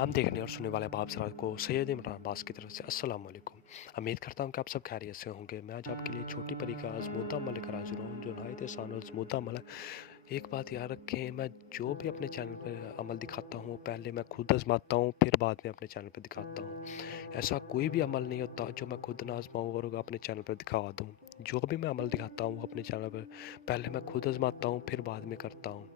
तमाम देखने और सुनने वाले आप हज़रात को सैयद इमरान अब्बास की तरफ से अस्सलाम वालेकुम। उम्मीद करता हूँ कि आप सब खैरियत से होंगे। मैं आज आपके लिए छोटी परी का आज़मूदा अमल लेकर हाज़िर हूँ, जो नहायत आसान और आज़मूदा अमल है। एक बात याद रखें, मैं जो भी अपने चैनल पर अमल दिखाता हूँ, पहले मैं खुद आज़माता हूँ, फिर बाद में अपने चैनल पर दिखाता हूँ। ऐसा कोई भी अमल नहीं होता जो मैं खुद ना आज़माऊँ और अपने चैनल पर दिखा दूँ। जो भी मैं अमल दिखाता हूँ अपने चैनल पर, पहले मैं खुद आज़माता हूँ, फिर बाद में करता हूँ।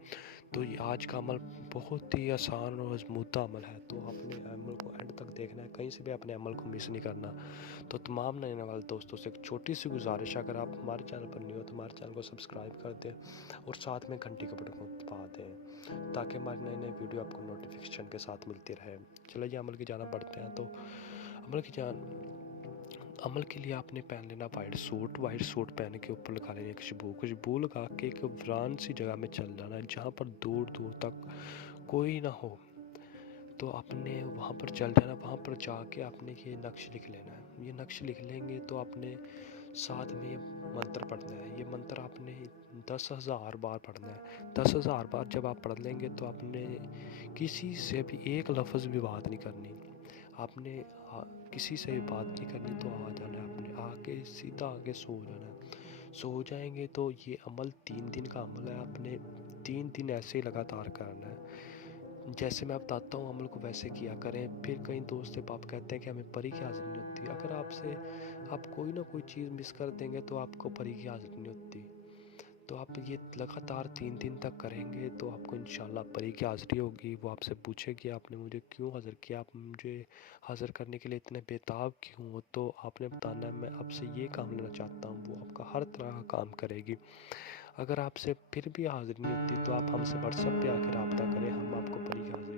तो ये आज का अमल बहुत ही आसान और मज़बूत अमल है, तो अपने अमल को एंड तक देखना है, कहीं से भी अपने अमल को मिस नहीं करना। तो तमाम नए वाले दोस्तों से एक छोटी सी गुजारिश है, अगर आप हमारे चैनल पर नहीं हो तो हमारे चैनल को सब्सक्राइब कर दें और साथ में घंटी के बटन को दबा दें, ताकि हमारी नई नई वीडियो आपको नोटिफिकेशन के साथ मिलती रहे। चलिए अमल की जानिब बढ़ते हैं। तो अमल के लिए आपने पहन लेना वाइट सूट पहन के ऊपर लगा लेनी खुशबू लगा के एक वीरान सी जगह में चल जाना है, जहाँ पर दूर दूर तक कोई ना हो। तो आपने वहाँ पर चल जाना, वहाँ पर जाके आपने ये नक्श लिख लेना है। ये नक्श लिख लेंगे तो आपने साथ में ये मंत्र पढ़ना है। ये मंत्र आपने 10,000 बार पढ़ना है। 10,000 बार जब आप पढ़ लेंगे तो आपने किसी से भी एक लफ्ज़ भी बात नहीं करनी। आपने किसी से भी बात नहीं करनी, तो आ जाना है, आपने आके सीधा आके सो जाना है। सो जाएंगे तो ये अमल 3 दिन का अमल है, आपने 3 दिन ऐसे ही लगातार करना है। जैसे मैं बताता हूँ अमल को वैसे किया करें। फिर कई दोस्त जब आप कहते हैं कि हमें परी की हाज़िरी नहीं होती, अगर आप कोई ना कोई चीज़ मिस कर देंगे तो आपको परी की हाज़िरी नहीं होती। तो आप ये लगातार 3 दिन तक करेंगे तो आपको इंशाल्लाह परी की हाज़िरी होगी। वो आपसे पूछेगी आपने मुझे क्यों हाज़िर किया, आप मुझे हाज़िर करने के लिए इतने बेताब क्यों हो। तो आपने बताना है मैं आपसे ये काम लेना चाहता हूँ, वो आपका हर तरह का काम करेगी। अगर आपसे फिर भी हाज़िर नहीं होती तो आप हमसे व्हाट्सएप पे आकर रब्ता करें, हम आपको परी की हाज़िरी